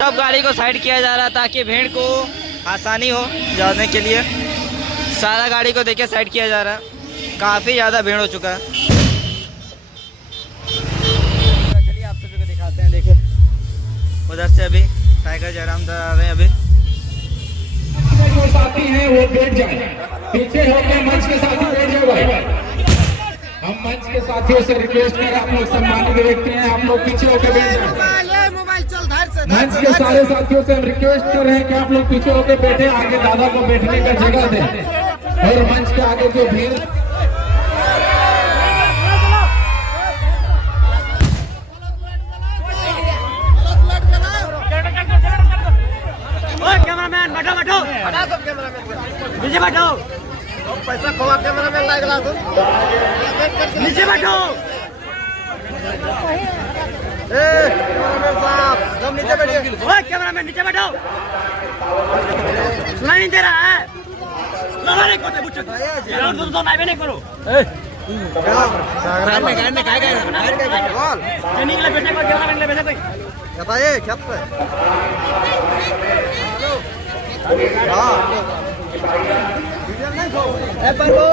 सब गाड़ी को साइड किया जा रहा है ताकि भीड़ को आसानी हो जाने के लिए। सारा गाड़ी को देखिए साइड किया जा रहा है, काफ़ी ज़्यादा भीड़ हो चुका है। चलिए आप सभी को दिखाते हैं। देखिए उधर से अभी टाइगर जयराम दर आ रहे हैं। अभी जो साथी हैं वो बैठ जाए, पीछे होकर मंच के साथी बैठ जाओ भाई। हम मंच के साथियों से रिक्वेस्ट कर, आप लोग सम्मानित व्यक्ति हैं, आप लोग पीछे होकर बैठ जाए। मंच के सारे साथियों से हम रिक्वेस्ट कर रहे हैं कि आप लोग पीछे होकर बैठे, आगे दादा को बैठने का जगह दें। और मंच के आगे जो भीड़ कैमरामैन बैठो बैठो नीचे बैठो, पैसा खोआ कैमरामैन लागला तो नीचे बैठो। कैमरामैन साहब तुम नीचे बैठिए। ओए कैमरामैन नीचे बैठो, सुनाई नहीं दे रहा है। लड़ा नहीं करते बुच्चे यार, तुम तो नहीं करो। सागर में गाड़ी में काय काय बोल ट्रेनिंग ले बैठे को कैमरामैन ले बैठे कोई बताइए क्या पे हां ए परबो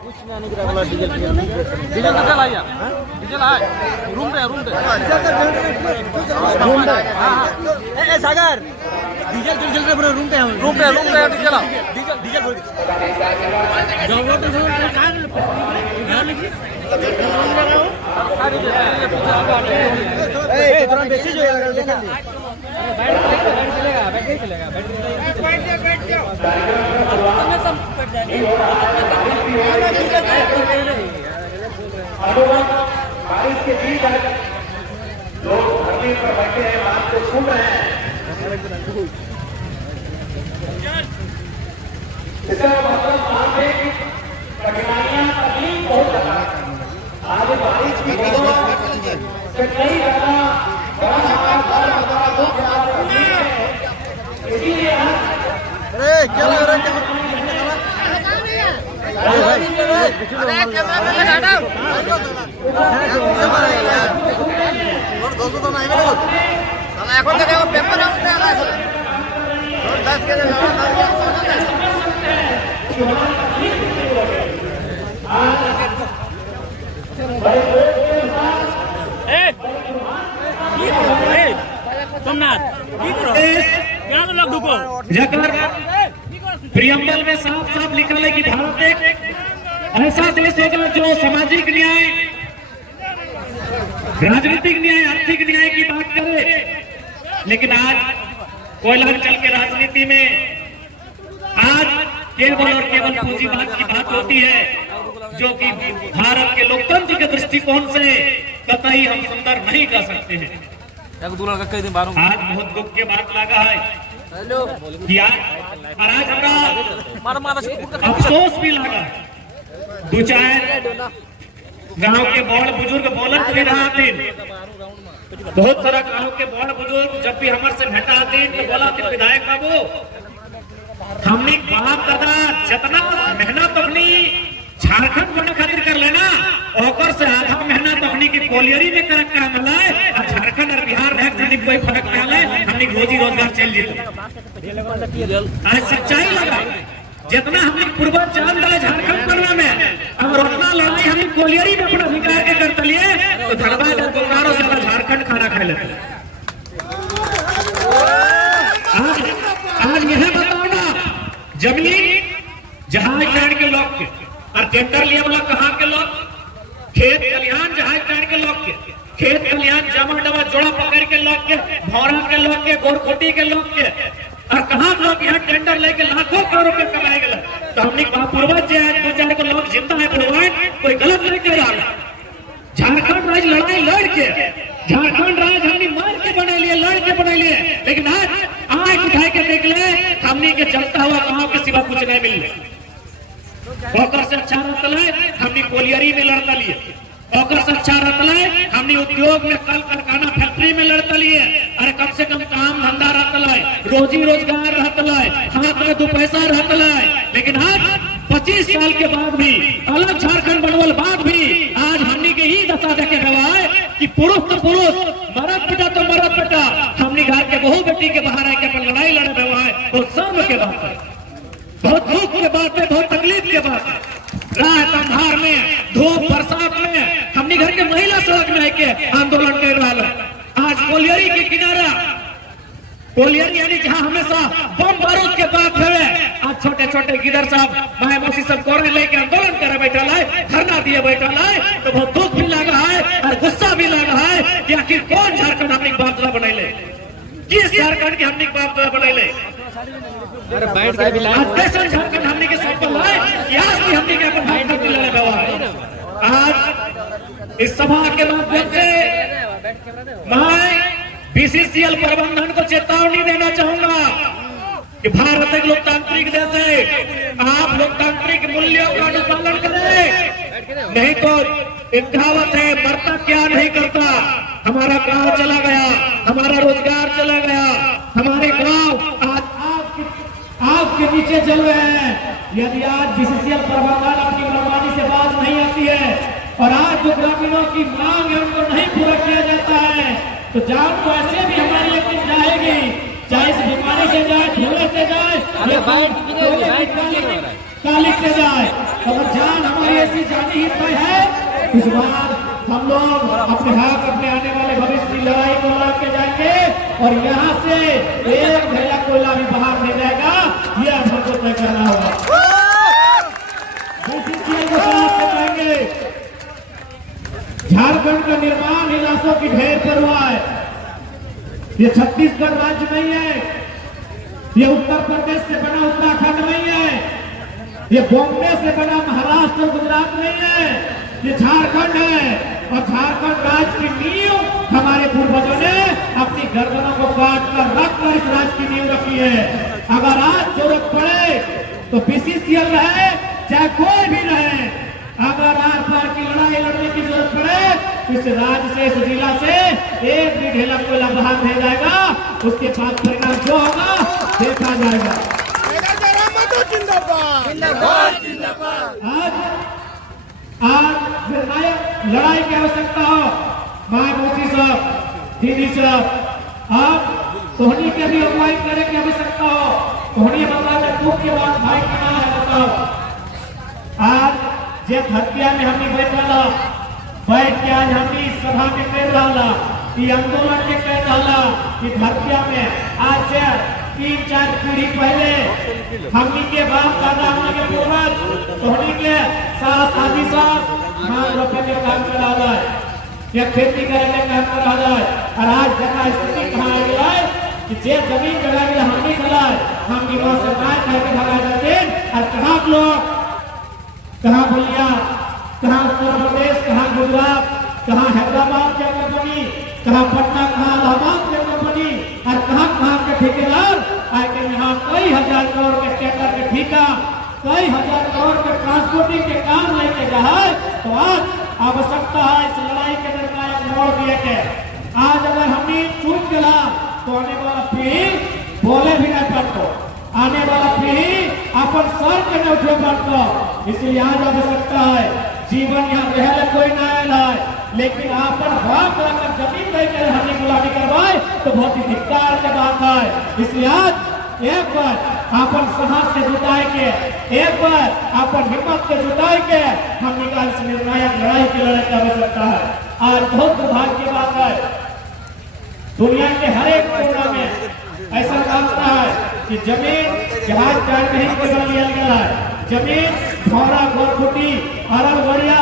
कुछ में आने की वाला डीजल तो चला आया। हां डीजल है रूम पे हां ए सागर डीजल के पूरा रूम पे डीजल डीजल बोल जाओ तो कहां ए थोड़ा बेसी जो देखा बैठ चलेगा बैठ जाओ में सब बैठ जाएंगे। बारिश के बीच लोग धरती पर बैठे हैं, बात को सुन रहे हैं। इसका मतलब साफ है कि कठिनाइयां तकलीफ बहुत ज्यादा है। आज बारिश की वजह से कई ज्यादा इसीलिए अरे क्या लग रहा है अरे कैमरा में लगा दो और 200 तो नहीं मिलेगा साला এখন থেকে পেপার আসতে আনা আছে और 10 के लगा सोमनाथ प्रियम्बल में साफ साफ लिखा है कि भारत एक ऐसा देश होगा जो सामाजिक न्याय, राजनीतिक न्याय, आर्थिक न्याय की बात करे। लेकिन आज कोयला चल के राजनीति में आज केवल और केवल पूंजीवाद की बात होती है, जो कि भारत के लोकतंत्र के दृष्टिकोण से कतई हम सुंदर नहीं कर सकते हैं। आज बहुत दुख की बात लगा है कि आज हमारा अफसोस भी लगा। दो चार गांव के बड़ बुजुर्ग बोलत भी रहा दिन, बहुत सारा गांव के बड़ बुजुर्ग जब भी हमारे से भेटा दिन तो बोला कि विधायक बाबू हमने बाप दादा जितना मेहनत अपनी झारखंड बने खातिर कर लेना ओकर से आधा मेहनत अपनी की कोलियरी में कर काम लाए और झारखंड और बिहार में कोई फर्क ना ले, हमने रोजी रोजगार चल जेते। आज सच्चाई लगा जितना हमने पूर्वज जान रहा झारखंड बनवा में अब उतना लड़ाई हमने कोलियरी में अपना अधिकार के करते लिए तो धरवाद और गोलगारों से झारखंड खाना खा लेते। आज यह बताओ ना, जमीन जहाज चढ़ के लोग के और टेंडर लिए वाला कहाँ के लोग, खेत खलिहान जहाज चढ़ के लोग के, खेत खलिहान जमा डबा जोड़ा पकड़ के लोग के, भौरा के लोग के, गोरखोटी के लोग के, और कहाँ लोग यहाँ टेंडर लेके लाखों करोड़ रुपए कमाए गए। तो हमने पूर्वज जो है दो चार को लोग जिंदा है भगवान कोई गलत नहीं कर रहा। झारखंड राज लड़ाई लड़ के, झारखंड राज हमने मार के बना लिए, लड़ के बना लिए, लेकिन आज आंख उठा के देख ले हमने के चलता हुआ गाँव के सिवा कुछ नहीं मिल रहा। ओकर से अच्छा रहता है हमने कोलियरी में लड़ता लिए, ओकर से अच्छा रहता है हमने उद्योग में कल कारखाना फैक्ट्री में लड़ता लिए। अरे कम से कम काम धंधा रहता है, रोजी रोजगार रहता है, हाथ में 2 पैसा रहता है। लेकिन आज 25 साल के बाद भी, अलग झारखंड बनवल बाद भी आज हमने के ही दशा देखे रहा है कि पुरुष तो पुरुष मरद पिटा पी के बाहर आके अपन लड़ाई लड़े हुआ है, बहुत शर्म के बात है, बहुत दुख के बात है, बहुत तकलीफ के बात है। रात अंधार में, धूप बरसात में हमने घर के महिला सड़क में आके आंदोलन कर रहा है। आज कोलियरी के किनारा, कोलियरी यानी जहाँ हमेशा बम बारूद के बात है, आज छोटे छोटे गिदर साहब माए मौसी सब कोरे लेके आंदोलन करे बैठा है, धरना दिए बैठा है, तो बहुत दुख भी लगा है और गुस्सा भी लगा है कि आखिर कौन झारखंड हमने बाप बनैले, किस झारखंड के हमने बाप बनैले, कैसे झारखंड हमने के सफल है, आज भी हमने के अपन भाई को लड़े हुआ है। आज इस सभा के माध्यम से मैं बीसीसीएल प्रबंधन को चेतावनी देना चाहूंगा कि भारत एक लोकतांत्रिक देश है, आप लोकतांत्रिक मूल्यों का अनुपालन करें, नहीं तो एक कहावत है, मरता क्या नहीं करता। हमारा गांव चला गया, हमारा रोजगार चला गया, हमारे गांव आज आपके नीचे चल रहे हैं। यदि आज बीसीसीएल प्रबंधन अपनी मनमानी से बात नहीं आती है और आज जो ग्रामीणों की मांग है उनको नहीं पूरा किया जाता है, तो जान तो ऐसे भी हमारी एक दिन जाएगी, चाहे इस बीमारी से जाए, धुएं से जाए, कालिक से जाए, अगर जान हमारी ऐसी जानी ही तय है, इस बार हम लोग अपने हक, अपने आने वाले भविष्य की लड़ाई को लड़के जाएंगे और यहाँ से एक ढेला कोयला भी बाहर नहीं जाएगा, यह हमको तय करना होगा। बीसीसीएल को साथ करेंगे। झारखंड का निर्माण ही लाशों की ढेर पर हुआ है। ये छत्तीसगढ़ राज्य नहीं है, ये उत्तर प्रदेश से बना उत्तराखंड नहीं है, ये बॉम्बे से बना महाराष्ट्र और गुजरात नहीं है, ये झारखंड है। और झारखंड राज्य की नींव हमारे पूर्वजों ने अपनी गर्दनों को काट कर रख कर इस राज्य की नींव रखी है। अगर आज जरूरत पड़े तो बीसीसीएल रहे, चाहे कोई भी रहे, अगर आर पार की लड़ाई लड़ने की जरूरत पड़े, इस राज्य से, इस जिला से एक भी ढेला कोयला बाहर नहीं जाएगा, उसके बाद परिणाम जो होगा देखा जाएगा। आज निर्णायक लड़ाई की आवश्यकता हो, माए मौसी साहब, दीदी साहब, आप तोहनी के भी अगुवाई करने की आवश्यकता हो, तोहनी बताओ दुख के बाद भाई की ना है बताओ। आज जे हत्या में हमने बैठ के आज हमने इस सभा में कर रहा, ये आंदोलन के कर रहा, इस हत्या में आज से 3-4 पीढ़ी पहले हमनी के बाप दादा, हमनी के पूर्वज, तोहनी के सास, आदि सास धान रोपे के काम कर रहा है या खेती करे के काम कर रहा है। और आज जगह स्थिति कहाँ आ गया है कि जे जमीन जगह के हमनी चला है, हम निवास सरकार करके भगा जाते हैं। और कहाँ लोग, कहाँ बलिया, कहाँ उत्तर प्रदेश, कहाँ गुजरात, कहाँ हैदराबाद के कंपनी, कहाँ पटना, कहाँ इलाहाबाद के कंपनी और कहाँ के ठेकेदार आके यहाँ कई हजार करोड़ के टेंडर के ठेका, कई हजार करोड़ के ट्रांसपोर्टिंग के काम लेके जाए। तो आज आवश्यकता है इस लड़ाई के निर्णायक मोड़ दिए के। आज अगर हमने चूक गया तो आने वाला पीढ़ी बोले भी नहीं पड़तो, आने वाला पीढ़ी अपन सर के न उठे पड़तो। इसलिए आज आवश्यकता है, जीवन यहाँ रहले कोई ना आया है, लेकिन आपन बाप रखकर जमीन देकर हमने गुलामी करवाए तो बहुत ही धिक्कार के बात है। इसलिए आज एक बार अपन साहस से जुटाए के, एक बार अपन हिम्मत से जुटाए के हम निकाल से निर्णायक लड़ाई की लड़ाई की आवश्यकता है। आज बहुत दुर्भाग्य की बात है, दुनिया के हर एक कोना में ऐसा लगता है कि जमीन जहाज चार नहीं कर लिया गया है, जमीन भौरा गोरखुटी अरल बढ़िया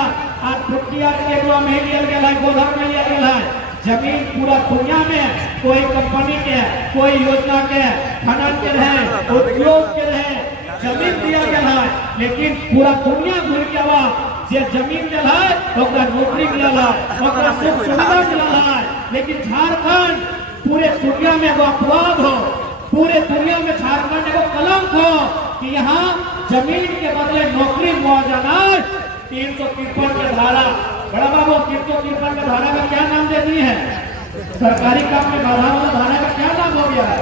आज फुटिया के दुआ में लिया गया है, गोधर में लिया गया है। जमीन पूरा दुनिया में कोई कंपनी के, कोई योजना के, खनन के रहे, उद्योग के रहे जमीन दिया गया है, लेकिन पूरा दुनिया घूर के आवा जे जमीन दिया है ओकरा नौकरी मिला है, ओकरा सुख सुविधा मिला है। लेकिन झारखंड पूरे दुनिया में वो अपराध हो, पूरे दुनिया में झारखंड एगो कलंक हो कि यहाँ जमीन के बदले नौकरी मुआवजा न। 353 के धारा, बड़ा बाबू 353 के धारा का क्या नाम दे दी है? सरकारी काम में बाधा वाला धारा का क्या नाम हो गया है?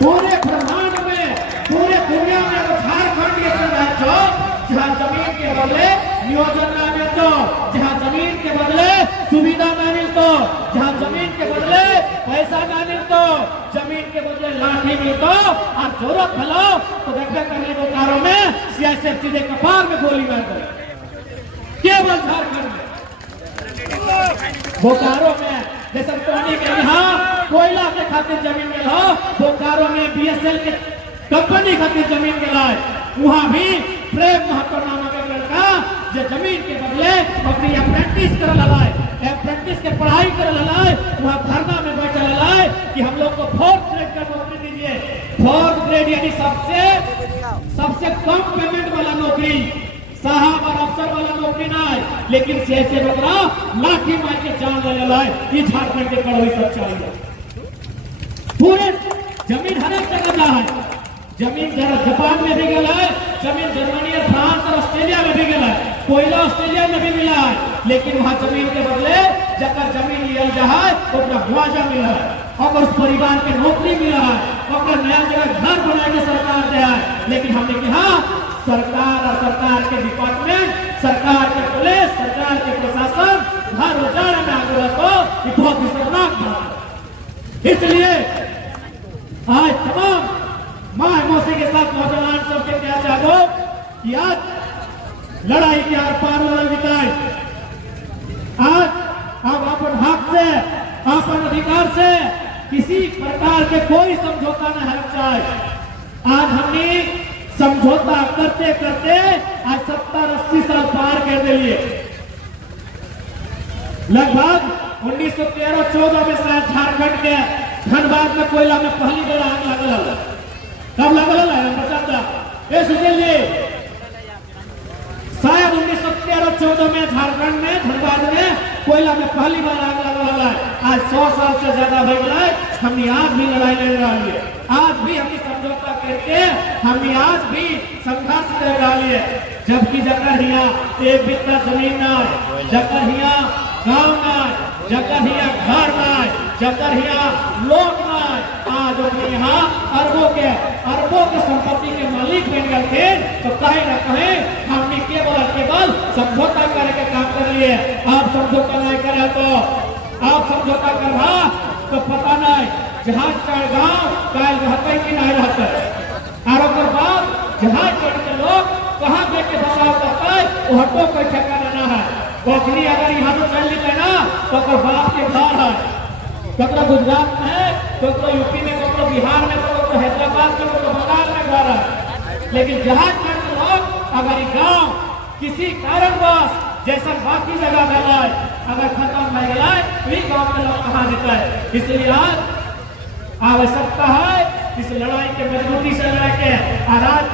पूरे ब्रह्मांड में, पूरे दुनिया में तो झारखंड ये राज्य हो जहाँ जमीन के बदले नियोजन न मिलतो, जहाँ जमीन के बदले सुविधा न मिलतो, जहाँ जमीन के बदले पैसा ना मिलतो, जमीन के बदले लाठी मिलतो और जरूरत भलो तो देखा करने बोकारो में सीआईएसएफ सीधे कपार में गोली मार दो। केवल झारखंड में बोकारो में जैसे टोनी के यहाँ कोयला के खातिर जमीन मिला, बोकारो में बीएसएल के कंपनी खातिर जमीन मिला, वहाँ भी प्रेम महतो नामक एक लड़का जो जमीन के बदले अपनी अप्रेंटिस कर ललाए, अप्रेंटिस के पढ़ाई कर ललाए, वहाँ धरना में बैठे ललाए कि हम लोग को 4th ग्रेड का नौकरी दीजिए। 4th ग्रेड यानी सबसे कम पेमेंट वाला नौकरी, साहब और अफसर वाला नौकरी ना है, लेकिन सीआईएसएफ बकरा लाठी मार के जान ले लाए। ये झारखंड के कड़वी सच्चाई है। पूरे जमीन हर एक जगह है, जमीन जापान में भी गया है, जमीन जर्मनी और फ्रांस और ऑस्ट्रेलिया में भी गया है, कोयला ऑस्ट्रेलिया में भी मिला है, लेकिन वहाँ जमीन के बदले जगह जमीन लिया जाए तो अपना मुआवजा मिला है और उस परिवार के नौकरी मिला है और नया जगह घर बनाने की सरकार दे है। लेकिन हमने कहा सरकार और सरकार के डिपार्टमेंट, सरकार के पुलिस, सरकार के प्रशासन घर उजाड़ने में आगे रखो, ये बहुत ही शर्मनाक बात है। इसलिए आज तमाम माँ मौसी के साथ नौजवान सबके क्या चाहो कि आज लड़ाई के आर पार लड़ाई बिताए। आज आप अपन हक से, अपन अधिकार से किसी प्रकार के कोई समझौता न है चाहे। आज हमने समझौता करते करते आज 70-80 साल पार कर दिए। लगभग 1913-14 में शायद झारखंड के धनबाद में कोयला में पहली बार आग लगल। कब लगल है बता ये सुनिए, शायद 1913-14 में झारखंड में धनबाद में कोयला में पहली बार आग लगल है। आज 100 साल से ज्यादा हो गया, हमने आज भी लड़ाई लड़ रही है, आज भी हमने समझौता करके हमने आज भी संघर्ष कर रही है। जबकि जगह हिया एक बित्ता जमीन ना, जगह हिया गाँव ना, जगह हिया घर ना, जगह हिया लोग ना, आज अपने यहाँ अरबों के संपत्ति के मालिक बन गए थे। तो कहीं ना कहीं हमने केवल समझौता करके काम कर लिए। आप समझौता नहीं करे तो आप समझौता करवा तो पता नहीं जहाज चढ़ गाँव कल रहते कि नहीं रहते, और बाद जहाज चढ़ के लोग कहाँ जाके बसाव करते वो हटो कोई ठिकाना ना है। बकरी अगर यहाँ से चल लेते ना तो बाप के घर है, कतो गुजरात में है, कतो यूपी में, कतो बिहार में, कतो हैदराबाद में, कतो बंगाल में घर है। लेकिन जहाज चढ़ के लोग अगर गाँव किसी कारणवश जैसा बाकी जगह गया अगर खत्म हो गया तो ये गाँव के लोग कहाँ देता है। इसलिए आज आवश्यकता है इस लड़ाई के मजबूती से लड़के और आज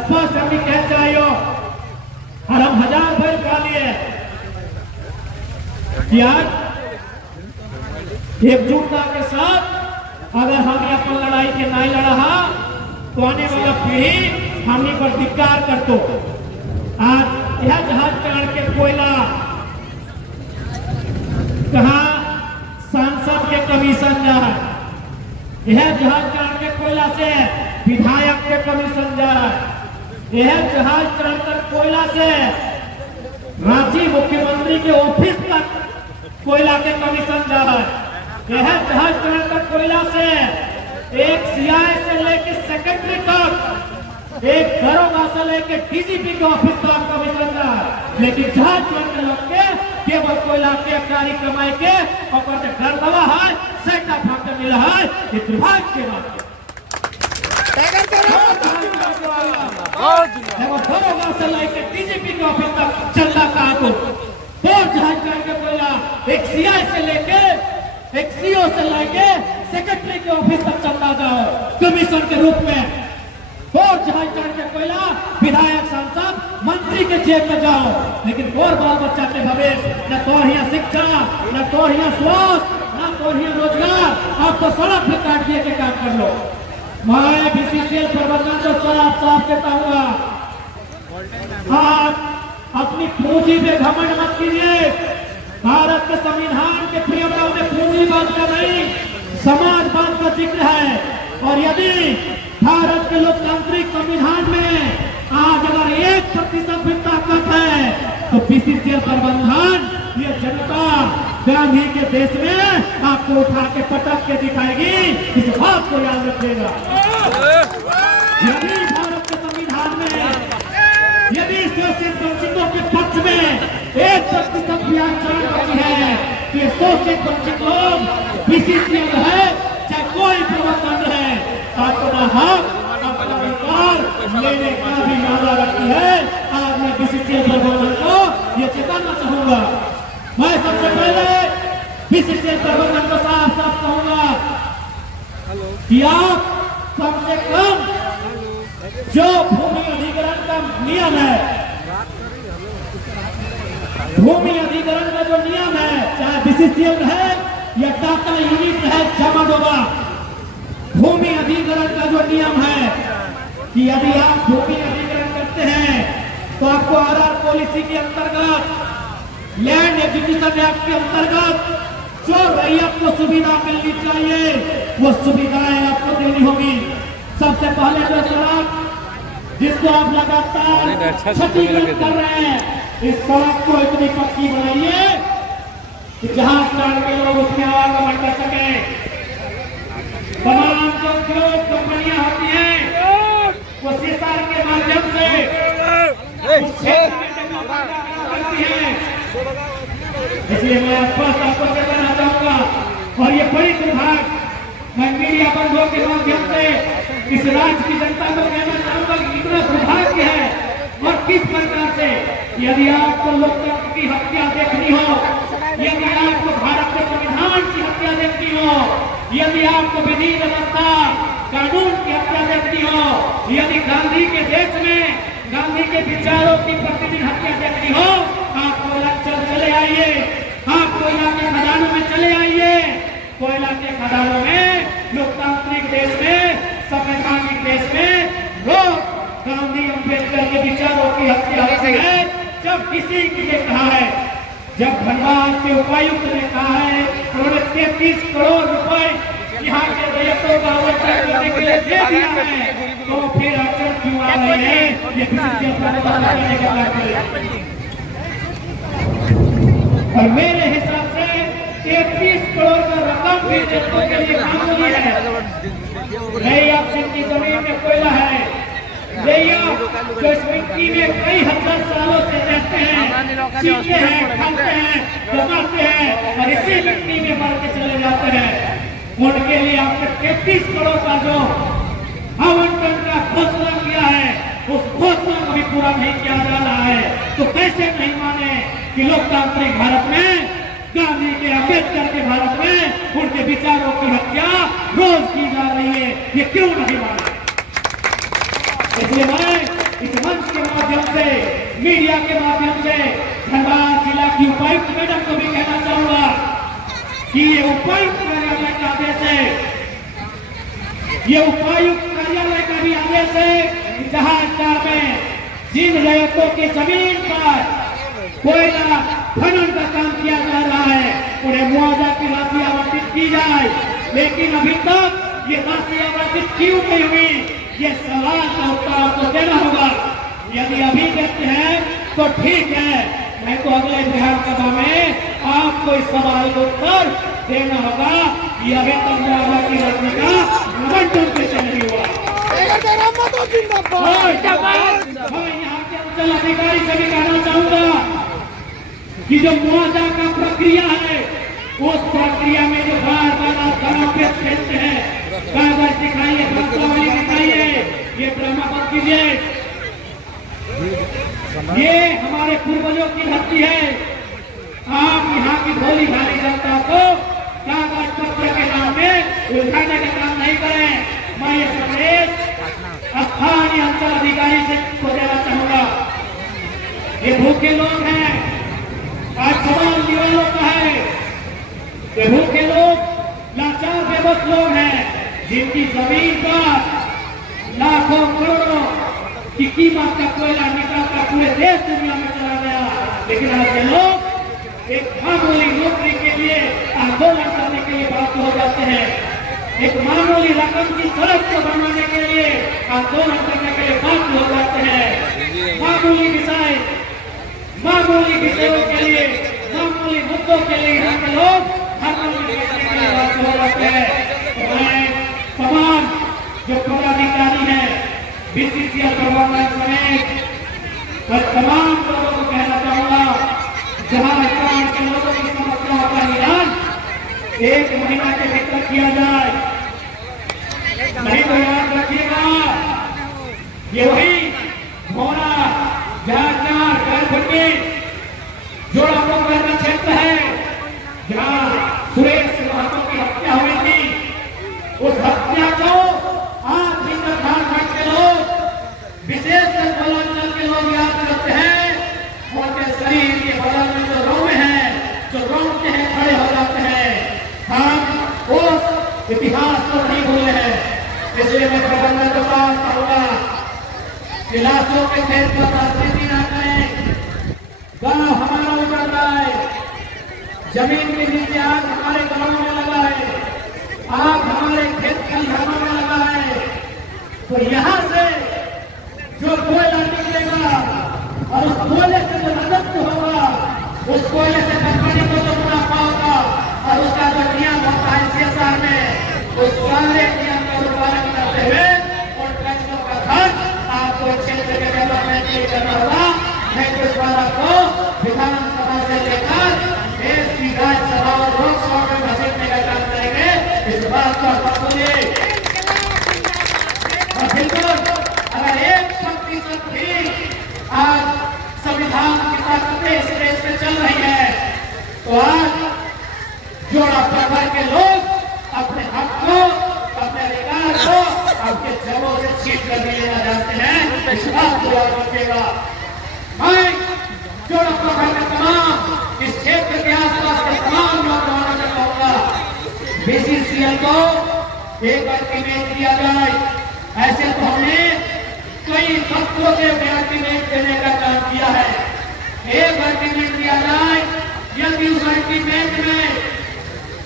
स्पष्ट हम कह चाहिए और हम 1000 भाई खा लिए कि आज एकजुटता के साथ अगर हम अपन लड़ाई के नहीं लड़ा तो आने वाला पीढ़ी हमने पर धिक्कार करतो। आज यह जहाज चढ़ के कोयला कहा सांसद के कमीशन जा है, यह जहाज चढ़ के कोयला से विधायक के कमीशन जा है, यह जहाज चढ़कर कोयला से रांची मुख्यमंत्री के ऑफिस तक कोयला के कमीशन जा है, यह जहाज चढ़कर कोयला से एक सीआई से लेकर सेक्रेटरी तक, एक दरोगा से लेकर डीजीपी के ऑफिस तक कमीशन जा है। लेकिन जहाज चढ़कर लोग के केवल कोयला के कारी कमाई के और घर दवा है सेटा फाटे मिला है, ये दुर्भाग्य के बात है। दरोगा से लेकर डीजीपी के ऑफिस तक चलता कहा तो जहाज चढ़कर कोयला एक सीआई से लेके एक सीओ से लेके सेक्रेटरी के ऑफिस तक चलता जाओ कमीशन के रूप में, और जहाज चढ़ के कोयला विधायक सांसद मंत्री के जेब में जाओ। लेकिन और बाल बच्चा के भविष्य न तो यहाँ शिक्षा, न तो यहाँ स्वास्थ्य, न तो यहाँ रोजगार, आप तो सड़क पे काट दिए के काम कर लो। मैं बीसीसीएल प्रबंधन को साफ कहता हुआ आप अपनी पूंजी पे घमंड मत कीजिए। भारत के संविधान के प्रियता में पूंजीवाद का नहीं समाजवाद का जिक्र है, और यदि भारत के लोकतांत्रिक संविधान में आज अगर 1% भी ताकत है तो बीसीसीएल प्रबंधन ये जनता गांधी के देश में आपको उठा के पटक के दिखाएगी, इस बात को याद रखिएगा। यदि भारत के संविधान में यदि शोषित वंचितों के पक्ष में 1% भी आरक्षण बची है तो ये शोषित वंचित लोग बीसीसीएल है चाहे कोई प्रबंधन है अपना हक अपना अधिकार लेने का भी वादा रखती है। आज मैं बीसीसीएल प्रबंधन को ये चेताना चाहूंगा। मैं सबसे पहले बीसीसीएल प्रबंधन को साफ साफ कहूंगा कि आप कम से कम जो भूमि अधिग्रहण का नियम है, भूमि अधिग्रहण का जो नियम है, चाहे बीसीसीएल है या टाटा यूनिट है जमाडोबा, भूमि अधिग्रहण का जो नियम है कि यदि आप भूमि अधिग्रहण करते हैं तो आपको आरआर पॉलिसी के अंतर्गत लैंड एक्विजिशन एक्ट के अंतर्गत जो रैयत को सुविधा मिलनी चाहिए वो सुविधाएं आपको देनी होगी। सबसे पहले जो सड़क जिसको आप लगातार क्षतिग्रस्त कर रहे हैं, इस सड़क को इतनी पक्की बनाइए कि जहां प्राण के लोग उसमें आवागमन कर सके। तमाम जो उद्योग कंपनियां होती हैं वो सीसार के माध्यम से उस क्षेत्र में टेक्नोलॉजी करती हैं। इसलिए मैं स्पष्ट आपको कहना चाहूंगा और ये बड़ी दुर्भाग्य मैं मीडिया बंधुओं के माध्यम से इस राज्य की जनता को कहना चाहूंगा कि कितना दुर्भाग्य है और किस प्रकार से यदि आपको लोकतंत्र की हत्या देखनी हो, यदि आपको भारत के संविधान की हत्या देखनी हो, यदि आपको विधि व्यवस्था कानून की हत्या देखनी हो, यदि गांधी के देश में गांधी के विचारों की प्रतिदिन हत्या देखनी हो, आप कोयला चले आइए, आप कोयला के खदानों में चले आइए। कोयला के खदानों में लोकतांत्रिक देश में संवैधानिक देश में लोग गांधी अम्बेडकर के विचारों की हत्या होती है। जब किसी ने कहा है, जब धनबाद के उपायुक्त ने कहा है उन्होंने 33 करोड़ रुपए यहाँ के रैयतों का आवंटन करने के लिए दे दिया है, तो फिर अड़चन क्यों आ रही है? ये बीसीसीएल प्रबंधन करने के बाद और मेरे हिसाब से 33 करोड़ का रकम भी रैयतों के लिए मामूली है। रैया जिनकी जमीन में कोयला है, रैया जो इस मिट्टी में कई हजार सालों से रहते हैं, सीखते हैं, खाते हैं, जमाते हैं और इसी मिट्टी में मर के चले जाते हैं, उनके लिए आपने 33 करोड़ का जो आवंटन का घोषणा किया है उस घोषणा को भी पूरा नहीं किया जा रहा है। तो कैसे नहीं माने कि लोकतांत्रिक भारत में गांधी के अम्बेडकर के भारत में उनके विचारों की हत्या रोज की जा रही है, ये क्यों नहीं माने? इसलिए मैं इस मंच के माध्यम से मीडिया के माध्यम से धनबाद जिला की उपायुक्त मैडम को भी कहना चाहूंगा कि ये उपायुक्त कार्यालय का आदेश है, ये उपायुक्त कार्यालय का भी आदेश है जहां में जिन रैयतों की जमीन पर कोयला खनन का काम किया जा रहा है उन्हें मुआवजा की राशि आवंटित की जाए। लेकिन अभी तक ये राशि आवंटित क्यों नहीं हुई, ये सवाल का उत्तर आपको देना होगा। यदि अभी देते हैं तो ठीक है, नहीं तो अगले विधानसभा में आपको इस सवाल का उत्तर देना होगा कि अभी तक मुआवजा की राशि का आवंटन कैसे नहीं हुआ। मैं यहाँ के अंचल अधिकारी से भी कहना चाहूंगा कि जो मुआवजा का प्रक्रिया है उस प्रक्रिया में जो बार बार आप पे खेलते हैं, कागज दिखाइए, दस्तावेज दिखाइए, ये ड्रामा मत कीजिए। ये हमारे पूर्वजों की धरती है। आप यहाँ की भोली भाली जनता को कागज पत्र के नाम में उलझाने का काम नहीं करें। मैं ये संदेश स्थानीय अंचल अधिकारी से को देना चाहूंगा। ये भूखे लोग हैं, आज सवाल दीवारों का है, ये भूखे लोग लाचार बेबस लोग हैं जिनकी जमीन पर लाखों करोड़ों की कीमत का कोयला निकालकर पूरे देश दुनिया में चला गया। लेकिन आज ये लोग एक मामूली नौकरी के लिए आंदोलन करने के लिए बाध्य हो जाते हैं, एक मामूली रकम की सड़क को बनवाने के लिए आंदोलन करने के लिए बाध्य हो जाते हैं। मामूली विषयों के लिए मामूली मामूली मुद्दों के लिए यहाँ के लोग हर होते हैं। तमाम जो पदाधिकारी है बीसीसीआई प्रबंधन समेत और तमाम लोगों को कहना चाहूंगा, जहां उत्तराखंड के लोगों की समस्याओं का निदान 1 महीना के भीतर किया जाए, नहीं तो याद रखिएगा ये वही मोरा झारखंड गढ़पुटी जोड़ा का क्षेत्र है जहां सुरेश महतो की हत्या हुई थी। उस हत्या को आज भी झारखंड के लोग, विशेषकर पूर्वांचल के लोग याद करते हैं। उनके शरीर के बगल में जो रोम है, जो रोमते हैं, खड़े हो जाते हैं। हम उस इतिहास को नहीं भूले हैं। इसलिए मैं प्रबंधन को साथ कहूंगा, लाशों के खेत पर राजनीति न करें। गांव हमारा उजड़ रहा है, जमीन के नीचे आग हमारे गांवों में लगा है, आग हमारे खेत खलिहानों में लगा है। तो यहाँ से जो कोयला निकलेगा और उस कोयले से जो राजस्व होगा, उस कोयले से कंपनी को जो मुनाफा होगा और उसका जो नियम होता है CSR में, उस सारे नियम का पालन करते हुए उन टैक्सों का खर्च आपको क्षेत्र के डेवलपमेंट के लिए करना होगा। मैं इस बात को विधानसभा से लेकर देश की राज्यसभा और लोकसभा में घसीटने का काम करेंगे। इस बात को समझिए। और बिल्कुल अगर 1% भी आज संविधान की ताकतें इस देश में चल रही है, तो आज जोड़ा प्रकार के लोग अपने हक को, अपने अधिकार को आपके जबों से छीन कर लेना चाहते हैं। इस बात को याद रखिएगा। मैं जोड़ा प्रकार के तमाम इस क्षेत्र के आसपास के तमाम नौजवानों से कहूंगा, बीसीसीआई को एक अल्टीमेट दिया जाए। ऐसे तो हमने कई वक्तों से अल्टीमेट देने का काम किया है। एक अल्टीमेट दिया जाए। यदि उस अल्टीमेट में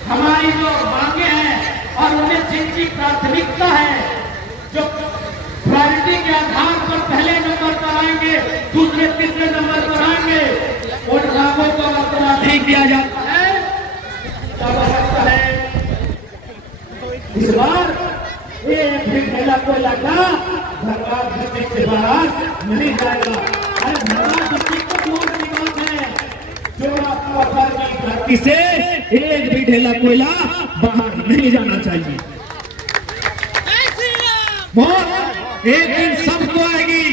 हमारी जो मांगे हैं और उन्हें जिनकी प्राथमिकता है, जो प्रायोरिटी के आधार पर पहले नंबर पर आएंगे, दूसरे तीसरे नंबर पर आएंगे, उन कामों को अधिक दिया जाता है। क्या हो सकता है इस बार एक भी महिला को लगा धनबाद डिस्ट्रिक्ट से बाहर नहीं जाएगा। अरे धनबाद डिस्ट्रिक्ट को दूर की बात है, जो आपको धरती से एक भी ढेला कोयला बाहर नहीं जाना चाहिए। बहुत एक दिन सबको आएगी।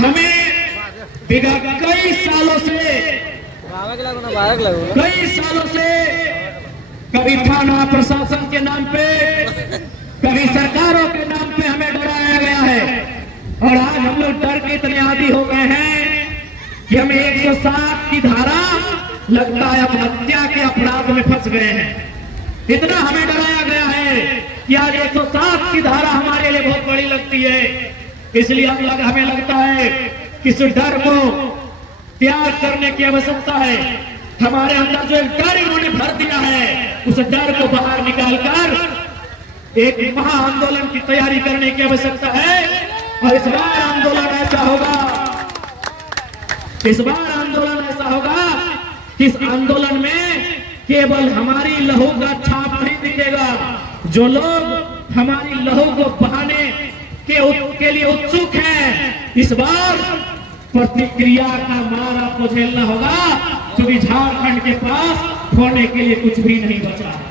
हमें विगत कई सालों से कभी थाना प्रशासन के नाम पे, कभी सरकारों के नाम पे हमें डराया गया है। और आज हम लोग डर के इतने आदी हो गए हैं कि हमें 107 की धारा लगता है अब हत्या के अपराध में फंस गए हैं। इतना हमें डराया गया है कि आज 107 की धारा हमारे लिए बहुत बड़ी लगती है। इसलिए हमें लगता है कि इस डर को त्याग करने की आवश्यकता है। हमारे अंदर जो एक डर इन्होंने भर दिया है, उस डर को बाहर निकालकर एक महा आंदोलन की तैयारी करने की आवश्यकता है। और इस बार आंदोलन ऐसा होगा, इस बार आंदोलन ऐसा होगा कि इस आंदोलन में केवल हमारी लहू का छाप नहीं दिखेगा। जो लोग हमारी लहू को बहाने के लिए उत्सुक हैं, इस बार प्रतिक्रिया का मार आपको झेलना होगा, क्योंकि झारखंड के पास खोने के लिए कुछ भी नहीं बचा है।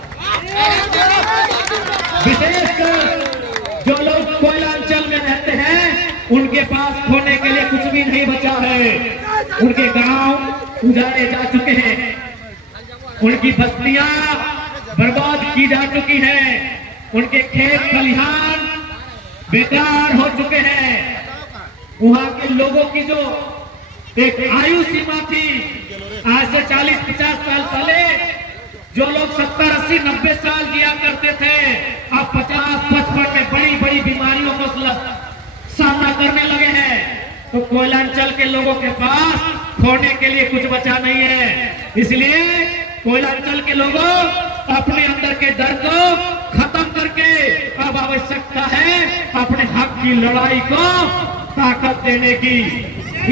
विशेषकर जो लोग कोयलांचल में रहते हैं, उनके पास खोने के लिए कुछ भी नहीं बचा है। उनके गांव उजाड़े जा चुके हैं, उनकी बस्तियां बर्बाद की जा चुकी हैं, उनके खेत खलिहान बेकार हो चुके हैं। वहां के लोगों की जो एक आयु सीमा थी, आज से 40-50 साल पहले जो लोग 70, 80, 90 साल जिया करते थे, अब 50-55 में बड़ी बड़ी बीमारियों को सामना करने लगे हैं। तो कोयलांचल के लोगों के पास खोने के लिए कुछ बचा नहीं है। इसलिए कोयलांचल के लोगों अपने अंदर के डर को खत्म करके अब आवश्यकता है अपने हक की लड़ाई को ताकत देने की,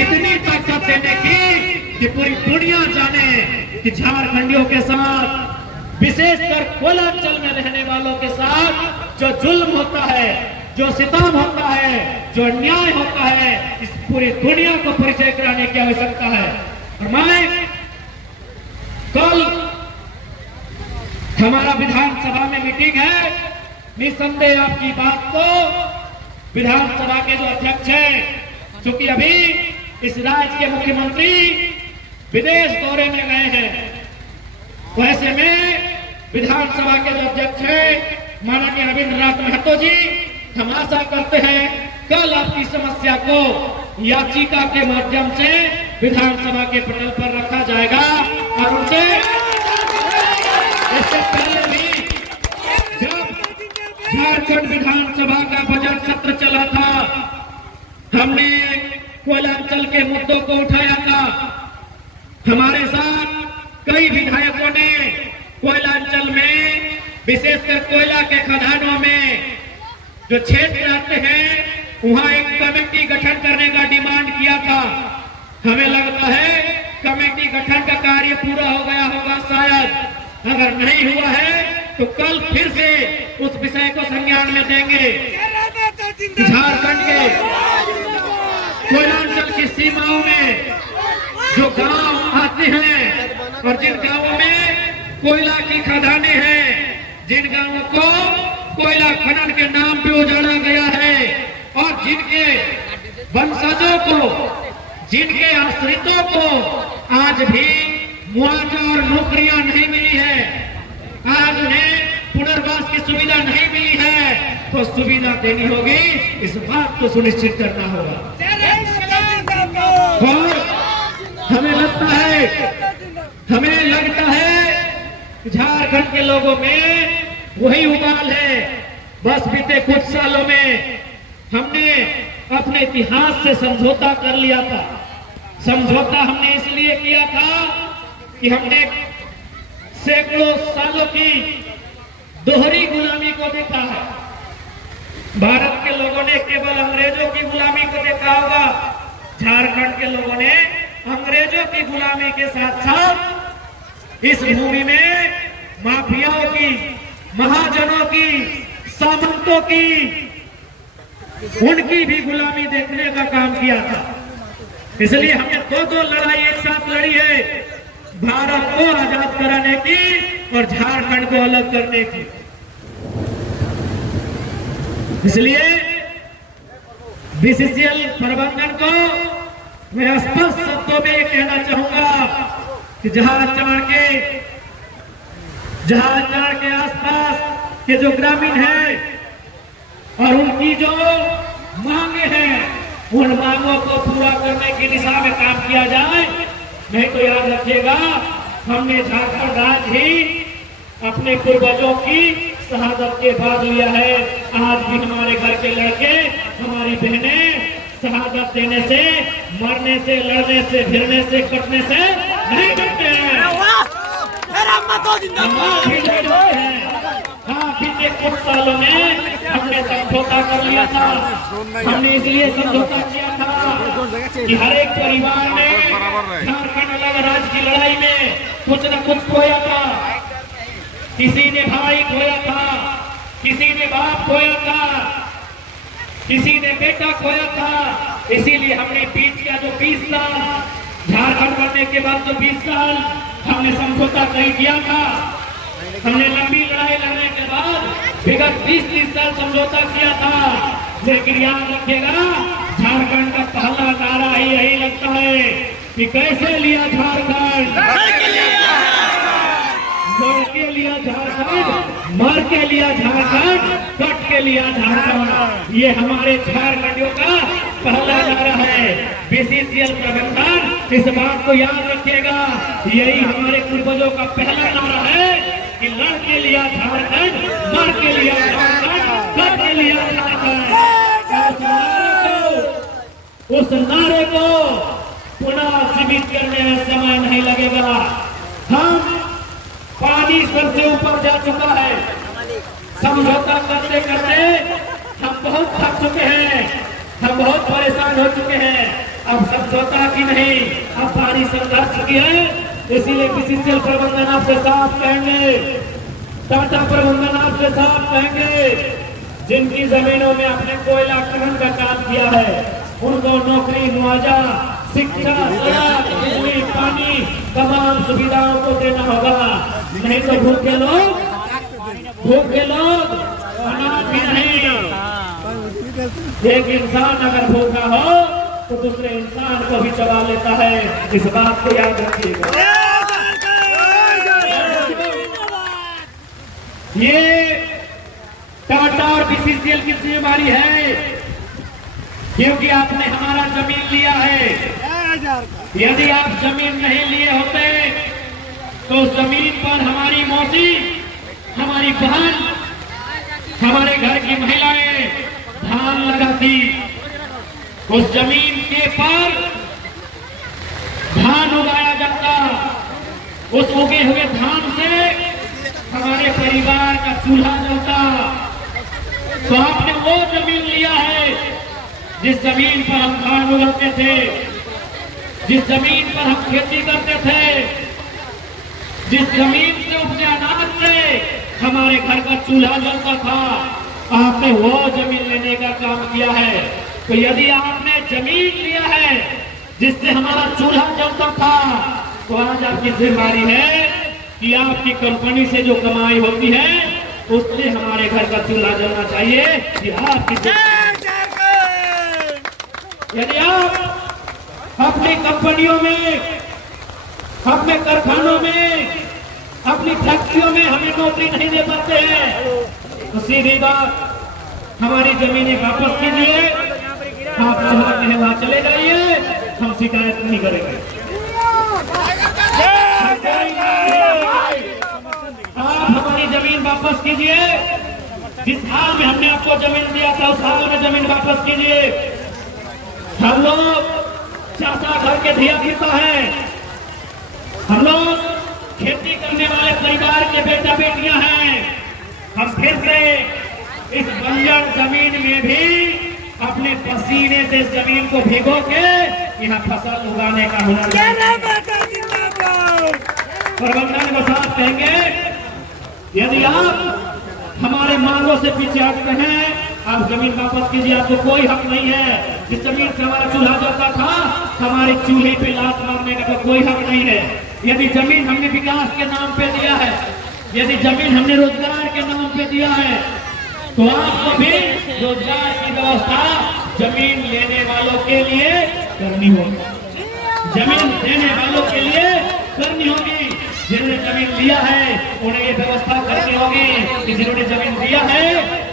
इतनी ताकत देने की कि पूरी दुनिया जाने कि झारखंडियों के साथ, विशेषकर कोयलांचल में रहने वालों के साथ जो जुल्म होता है, जो सितम होता है, जो अन्याय होता है, इस पूरी दुनिया को परिचय कराने की आवश्यकता है। और मैं कल हमारा विधानसभा में मीटिंग है, निसंदेह आपकी बात को विधानसभा के जो अध्यक्ष हैं, क्योंकि अभी इस राज्य के मुख्यमंत्री विदेश दौरे में गए हैं, वैसे में विधानसभा के जो अध्यक्ष हैं माननीय रविंद्रनाथ महतो जी, हम आशा करते हैं कल आपकी समस्या को याचिका के माध्यम से विधानसभा के पटल पर रखा जाएगा। और उनसे इससे पहले भी जब झारखंड विधानसभा का बजट सत्र चला था, हमने कोयलांचल के मुद्दों को उठाया था। हमारे साथ कई विधायकों ने कोयलांचल में, विशेषकर कोयला के खदानों में जो क्षेत्र आते हैं, वहां एक कमेटी गठन करने का डिमांड किया था। हमें लगता है कमेटी गठन का कार्य पूरा हो गया होगा शायद। अगर नहीं हुआ है तो कल फिर से उस विषय को संज्ञान में देंगे। झारखंड के कोयलांचल की सीमाओं में जो गांव आते हैं और जिन गांवों में कोयला की खदानें हैं, जिन गांवों को कोयला खनन के नाम पे उजाड़ा गया है, और जिनके वंशजों को, जिनके आश्रितों को आज भी मुआवजा और नौकरियां नहीं मिली है, आज उन्हें पुनर्वास की सुविधा नहीं मिली है, तो सुविधा देनी होगी। इस बात को सुनिश्चित करना होगा। और हमें लगता है झारखंड के लोगों में वही उबाल है। बस बीते कुछ सालों में हमने अपने इतिहास से समझौता कर लिया था। समझौता हमने इसलिए किया था कि हमने सैकड़ों सालों की दोहरी गुलामी को देखा है। भारत के लोगों ने केवल अंग्रेजों की गुलामी को देखा होगा, झारखंड के लोगों ने अंग्रेजों की गुलामी के साथ साथ इस भूमि में माफियाओं की, महाजनों की, सामंतों की, उनकी भी गुलामी देखने का काम किया था। इसलिए हमने दो लड़ाई एक साथ लड़ी है, भारत को आजाद कराने की और झारखंड को अलग करने की। इसलिए बीसीसीएल प्रबंधन को मैं स्पष्ट शब्दों में कहना चाहूंगा कि जहाज के आसपास के जो ग्रामीण हैं और उनकी जो मांगे हैं, उन मांगों को पूरा करने की दिशा में काम किया जाए। नहीं तो याद रखिएगा, हमने झारखंड राज्य ही अपने पूर्वजों की शहादत के बाद लिया है। आज भी हमारे घर के लड़के, हमारी बहनें शहादत देने से, मरने से, लड़ने से, भिड़ने से, कटने से नहीं डरते हैं। पिछले कुछ सालों में हमने समझौता कर लिया था। हमने इसलिए समझौता किया था कि हर एक परिवार ने झारखंड अलग राज्य की लड़ाई में कुछ न कुछ खोया था। किसी ने भाई खोया था, किसी ने बाप खोया था, किसी ने बेटा खोया था। इसीलिए हमने बीच का जो 20 साल, झारखंड बनने के बाद जो 20 साल हमने समझौता तय किया था, हमने लंबी लड़ाई लड़ने के बाद विगत 20-30 साल समझौता किया था। लेकिन याद रखिएगा, झारखंड का पहला नारा ही यही लगता है कि कैसे लिया झारखंड, लड़ के लिया झारखंड, मर के लिया झारखंड, कट के लिया झारखंड। ये हमारे झारखंडियों का पहला नारा है। बीसीसीएल प्रबंधन इस बात को याद रखिएगा, यही हमारे पूर्वजों का पहला नारा है कि लड़ के लिया झारखंड, मर के लिया झारखंड, कट के लिया झारखंड। उस नारे को पुनः जीवित करने में समय नहीं लगेगा। हम पानी सर से ऊपर जा चुका है। समझौता करते करते हम बहुत थक चुके हैं, हम बहुत परेशान हो चुके हैं। अब समझौता की नहीं, अब पानी सर जा चुकी है। इसीलिए बीसीसीएल प्रबंधन आपसे साफ कहेंगे, टाटा प्रबंधन आपसे साफ कहेंगे, जिनकी जमीनों में आपने कोयला खनन का काम किया है उनको नौकरी, मुआवजा, शिक्षा, सड़क, बिजली, पानी, तमाम सुविधाओं को देना होगा। नहीं तो भूखे लोग अनाज भी नहीं। एक इंसान अगर भूखा हो तो दूसरे इंसान को भी चबा लेता है, इस बात को याद रखिएगा। ये टाटा और बीसीसीएल की जिम्मेदारी है, क्योंकि आपने हमारा जमीन लिया है। यदि आप जमीन नहीं लिए होते तो जमीन पर हमारी मौसी, हमारी बहन, हमारे घर की महिलाएं धान लगाती। उस जमीन के पर धान उगाया जाता, उस उगे हुए धान से हमारे परिवार का चूल्हा जलता। तो आपने वो जमीन लिया है जिस जमीन पर हम धान उगाते थे, जिस जमीन पर हम खेती करते थे, जिस जमीन से उपजे अनाज से हमारे घर का चूल्हा जलता था, आपने वो जमीन लेने का काम किया है। तो यदि आपने जमीन लिया है जिससे हमारा चूल्हा जलता था, तो आज आपकी जिम्मेदारी है कि आपकी कंपनी से जो कमाई होती है उससे हमारे घर का चूल्हा जलना चाहिए। यदि आप अपनी कंपनियों में, अपने कारखानों में, अपनी फैक्ट्रियों में हमें नौकरी नहीं दे पाते हैं तो सीधी बात, हमारी जमीनें वापस कीजिए। आप जहां कहें वहां चले जाइए, हम शिकायत नहीं करेंगे। आप हमारी जमीन वापस कीजिए। जिस हाल में हमने आपको जमीन दिया था उस हाल में जमीन वापस कीजिए। हम लोग चाचा घर के धिया पीता है, हम लोग खेती करने वाले परिवार के बेटा बेटियां हैं। हम फिर से इस बंजर जमीन में भी अपने पसीने से इस जमीन को भिगो के यहाँ फसल उगाने का हुनर प्रबंधन को साथ कहेंगे। यदि आप हमारे मांगों से पीछे हटते हैं, आप जमीन वापस कीजिए। आपको कोई हक नहीं है। जिस जमीन से हमारा चूल्हा जलता था, हमारे चूल्हे पे लात मारने का तो कोई हक नहीं है। यदि जमीन हमने विकास के नाम पे दिया है, यदि जमीन हमने रोजगार के नाम पे दिया है, तो आपको भी रोजगार की व्यवस्था जमीन लेने वालों के लिए करनी होगी। जमीन देने वालों के लिए करनी होगी। जिन्होंने जमीन लिया है उन्हें ये व्यवस्था करनी होगी कि जिन्होंने जमीन दिया है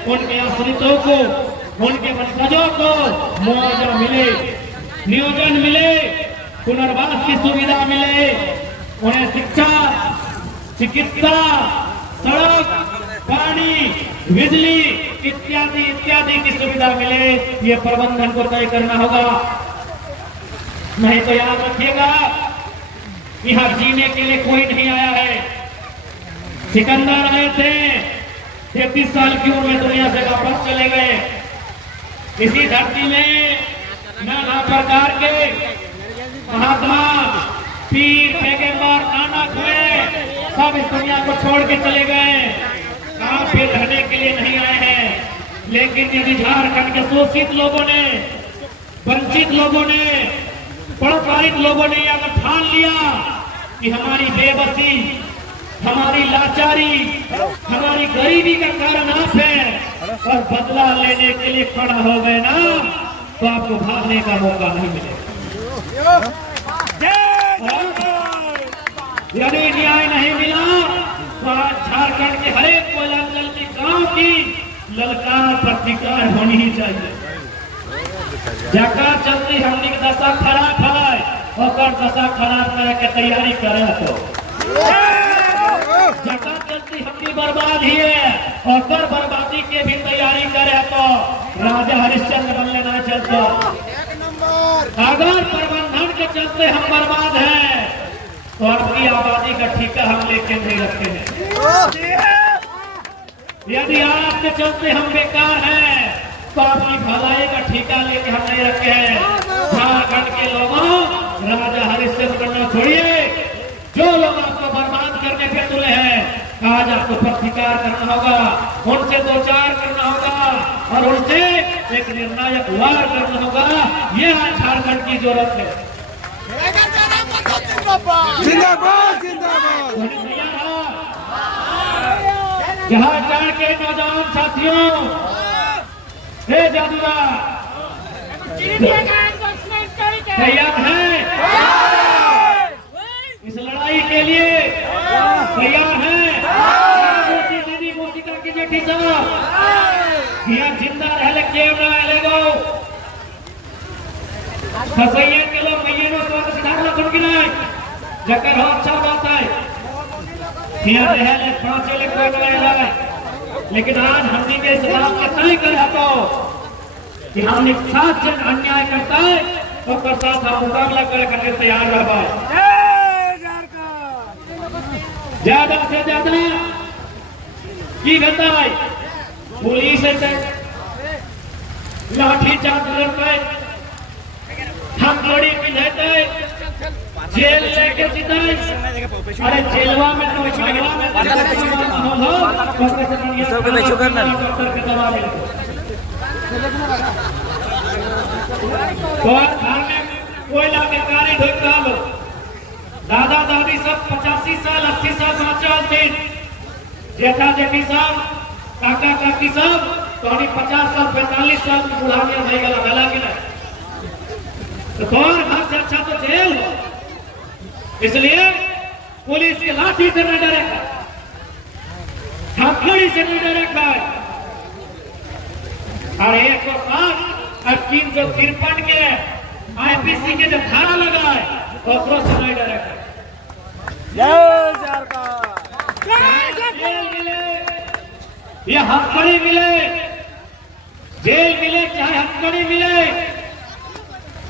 उनके आश्रितों को, उनके वंशजों को मुआवजा मिले, नियोजन मिले, पुनर्वास की सुविधा मिले, उन्हें शिक्षा, चिकित्सा, सड़क, पानी, बिजली इत्यादि इत्यादि की सुविधा मिले। ये प्रबंधन को तय करना होगा। नहीं तो याद रखिएगा, यहाँ जीने के लिए कोई नहीं आया है। सिकंदर आए थे, 33 साल की उम्र में दुनिया से वापस चले गए। इसी धरती में नाना प्रकार के महात्मा, पीर, पैगंबर, नानक हुए, सब इस दुनिया को छोड़ के चले गए। कहाँ पे रहने के लिए नहीं आए हैं। लेकिन यदि झारखंड के शोषित लोगों ने, वंचित लोगों ने, प्रताड़ित लोगों ने अगर ठान लिया कि हमारी बेबसी, हमारी लाचारी, हमारी गरीबी का कारण आप है और बदला लेने के लिए खड़ा हो गए ना, तो आपको भागने का मौका नहीं मिलेगा। यदि न्याय नहीं मिला तो आज झारखंड के हरेक कोयलांचल की गांव की ललकार प्रतिकार होनी ही चाहिए। जगह चलती हमने की दशा खराब है और दशा खराब करे के तैयारी करे तो जगह चलती हमने बर्बाद ही है और बर्बादी के भी तैयारी करे तो राजा हरिश्चंद्र बनने ना चलते। अगर प्रबंधन के चलते हम बर्बाद हैं तो आपकी आबादी का ठेका हम लेके नहीं रखते हैं। यदि आपके चलते हम बेकार हैं तो आपकी भलाई का ठेका लेके हम नहीं रखे हैं। झारखंड के लोगों, राजा हरिश्चंद्र बनना छोड़िए। जो लोग आपको बर्बाद करने पे तुले हैं, आज आपको प्रतिकार करना होगा, उनसे दो चार करना होगा और उनसे एक निर्णायक वार करना होगा। ये आज झारखंड की जरूरत है। जिंदाबाद जिंदाबाद। जहां चार के नौजवान साथियों, हे जादूरा तैयार है इस लड़ाई के लिए? तैयार है? दीदी मोसिका की बेटी साहब यहाँ जिंदा रहले केव ना एलेगो फसैया के लोग महीनों स्वागत सिधार लखन की नहीं जकर हो अच्छा बात है यहाँ रहले पांच ले कोई ना एला, लेकिन आज हमने के इस बात का तय कर तो कि हमने साथ जन अन्याय करता है तो कर साथ हम मुकाबला करने तैयार रहा। ज्यादा से ज्यादा की घटना भाई पुलिस लाठी चार्ज करते, हम लोड़ी पिलाते, जेल लेके जीते। अरे जेलवा में तो सबके बेचो करना कोई लाके कारी ढोक डालो। दादा दादी सब 85 साल 80 साल बाँचल थे, जेठा जेठी साहब काका काकी साहब तो 50 साल 45 साल की बुढ़ानिया भाई गला गला के नहीं तो कौन घर से अच्छा तो जेल हो। इसलिए पुलिस के लाठी से नहीं डरेगा, हथकड़ी से नहीं डरेगा। और 160 और 353 के आईपीसी के जो धारा लगा है से नहीं डरेगा। जेल मिले या हथकड़ी मिले, जेल मिले चाहे हथकड़ी मिले,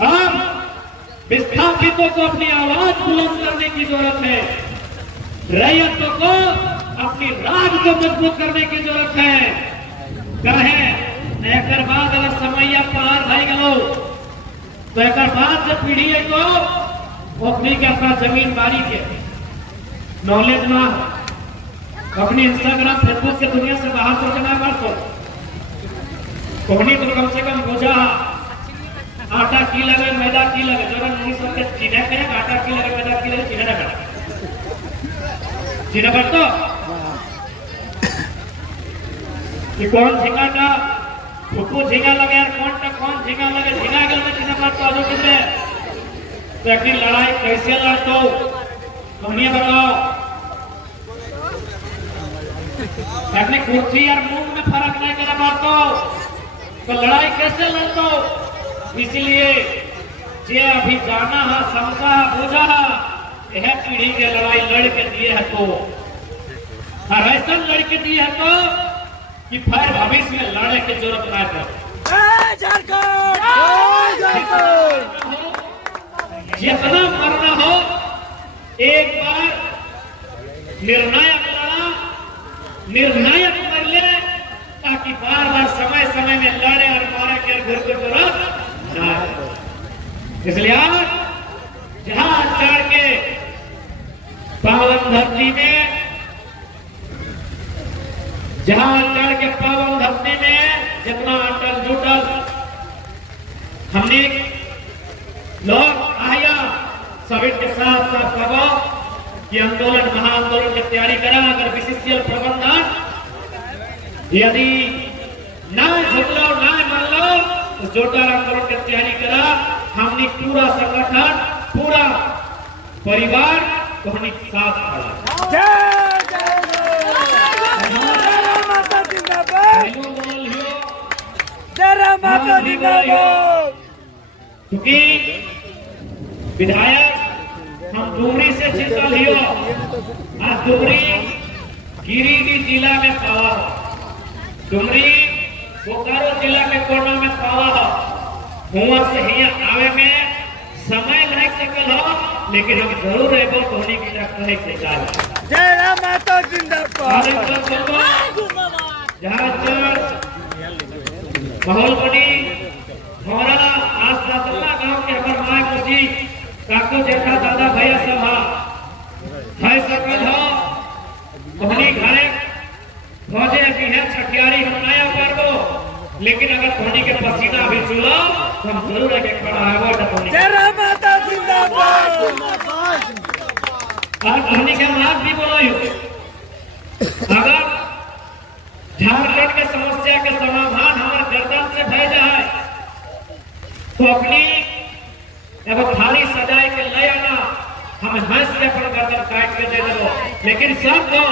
हम विस्थापितों को अपनी आवाज बुलंद करने की जरूरत है, रैयतों को अपनी राज को मजबूत करने की जरूरत है। कहे एक बाद अगर समय पार भाई गलो तो एक बाद जब पीढ़ी को अपनी के अपना जमीन बारी के नॉलेज ना अपनी इंस्टाग्राम फेसबुक के दुनिया से बाहर तो चला मत कोहनी तो कम से कम बुझा आटा की लगे मैदा की लगे जरा नहीं सबके चीने करे आटा की लगे मैदा की लगे चीने लगे चीने पर तो कि कौन झींगा का फुकू झींगा लगे कौन झींगा लगे झींगा गल में चीने पर तो आजो किसे तो अपनी लड़ाई कैसे लड़तो कहानी बताओ। अपने कुर्सी और मुंह में फर्क नहीं कर पाते तो लड़ाई कैसे लड़तो। इसलिए जे अभी जाना है समझा है बुझा है यह पीढ़ी के लड़ाई लड़ के दिए है तो और ऐसा लड़ के दिए है तो कि फिर भविष्य में लड़ने की जरूरत ना पड़े। जितना मरना हो एक बार निर्णायक लड़ा, निर्णायक कर ले ताकि बार बार समय समय में लड़े और मारे के घर को जरूरत ना। इसलिए आज जहां चढ़ के पावन धरती में जितना अटल जुटल हमने लोग आया सभी के साथ साथ कहो कि आंदोलन महाआंदोलन की तैयारी करा। अगर विशिष्ट प्रबंधन यदि ना झुकलो ना मान लो तो जोरदार आंदोलन की तैयारी करा। हमने पूरा संगठन पूरा परिवार को हमने साथ खड़ा। क्योंकि विधायक हम डुमरी से जीतल हियो, आज डुमरी गिरिडीह जिला में पावा, डुमरी बोकारो जिला में कोना में पावा। हुआ से यहाँ आवे में समय लग सकल हो लेकिन हम जरूर एगो धोनी की कहे से चाहे। जय राम माता जिंदाबाद। जहाँ माहौल बनी हमारा आस-पास गांव के हमारे माए खुशी काको जेठा दादा भैया सब सकल हो तोहनी घरे फौजे भी है छठियारी हम नया कर दो, लेकिन अगर तोहनी के पसीना भी चुलो तो हम जरूर आके खड़ा है वो तोहनी जय माता जिंदाबाद। और तोहनी के नाम भी बोलो अगर झारखंड के समस्या के समाधान हमारे गर्दन से भय जाए तो अपनी एगो थाली सजाए के ले आना, हम हंस के अपन गर्दन काट के दे दो, लेकिन सब को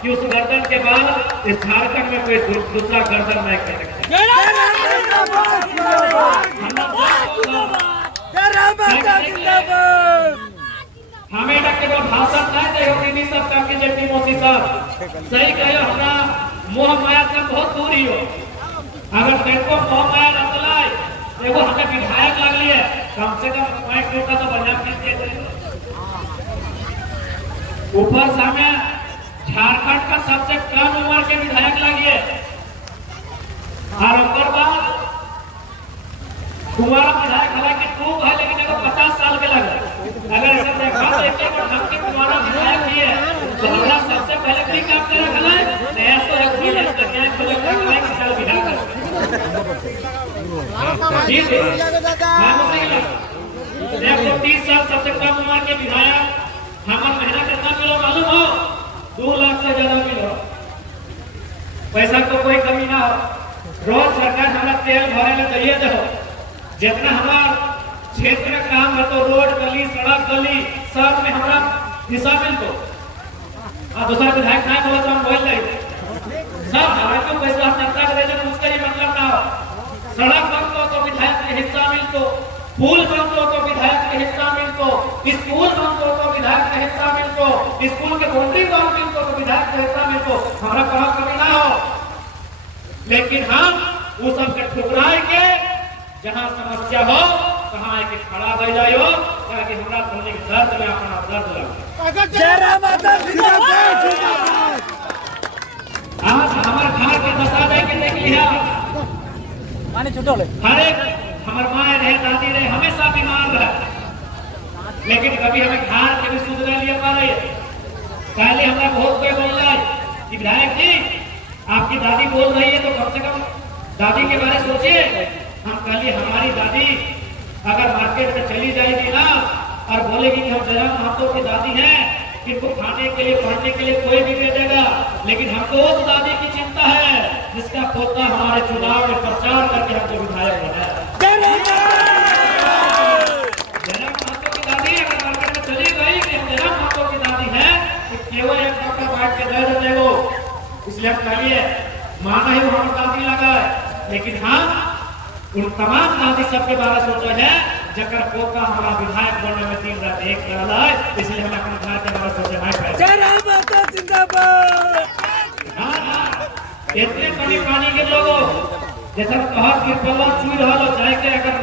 कि उस गर्दन के बाद इस झारखंड में कोई दूसरा गर्दन नहीं करेगा। हमें डके को भाषण नहीं दे टीवी सब का के जेटी मोसी साहब सही कहो, हमरा मोह माया से बहुत दूरी हो। अगर तेको मोह माया न चलाए एगो हमें विधायक लगली है, कम से कम पॉइंट टू का तो बढ़िया दे दे। ऊपर से हमें झारखंड का सबसे कम उम्र के विधायक लगी है, और उसके बाद तुम्हारा विधायक हालांकि खूब है लेकिन अगर 50 साल के लगे, अगर ऐसा देखा तो एक ढंग के तुम्हारा विधायक ही है तो हमरा सबसे पहले की काम कर रखा है नया सो रखी है तो क्या खोले करवाई कि चल विधायक जी जी मैं बोलेगा 130 साल सबसे कम उम्र के विधायक हमारा महीना कितना मिलो मालूम हो? 2 लाख से ज्यादा मिलो, पैसा को कोई कमी ना हो। रोज सरकार हमारा तेल भरे में दैये दे हो, जितना हमारा क्षेत्र में काम है तो रोड गली सड़क गली सब में हमारा हिस्सा मिलतो। और दूसरा विधायक ना बोले तो हम बोल रहे सब हमारे को पैसा हम जनता को दे दे, उसका ही मतलब ना हो। सड़क बनतो तो विधायक के हिस्सा मिलतो, पुल बनतो तो विधायक के हिस्सा मिलतो, स्कूल बनतो तो विधायक के हिस्सा मिलतो, स्कूल के बाउंड्री वॉल मिलतो तो विधायक के हिस्सा मिलतो। हमारा कहाँ कमी ना हो, लेकिन हम वो सब के ठुकराए के जहाँ समस्या हो कहाँ आके खड़ा हो जाइयो, ताकि हमरा धोने के दर्द में अपना दर्द लगे। जय माता जिंदाबाद। आज हमारे घर के दशा दे के देख लिया, पानी छूटो ले हर एक हमार माँ रहे दादी रहे हमेशा बीमार रहे, लेकिन कभी हमें घर के भी सुध नहीं लिया पा रही। पहले हमें बहुत कोई बोल रहा है कि विधायक जी आपकी दादी बोल रही है तो कम से कम दादी के बारे सोचिए। हम कहलिए हमारी दादी अगर मार्केट में चली जाएगी ना और बोलेगी कि हम जन्म महतो की दादी हैं, इनको खाने के लिए पढ़ने के लिए कोई भी दे देगा, लेकिन हमको उस दादी की चिंता है जिसका पोता हमारे चुनाव में प्रचार करके हमको विधायक बनाया। जन्म महतो की दादी अगर मार्केट में चली गई कि हम जन्म महतो की दादी है तो केवल एक डॉक्टर बैठ के दे देते हो, इसलिए हम कहिए माना ही वो हमारी दादी लगा है, लेकिन हम उन तमाम दादी सबके बारे सोचा है जकर पोता हमारा विधायक बनने में 3 रात 1 करल है, इसलिए हम अपने घर के बारे सोचे नहीं। जय माता जिंदाबाद। इतने पानी के लोगों जैसा कहा कि पलवर छुई रहा चाहे के अगर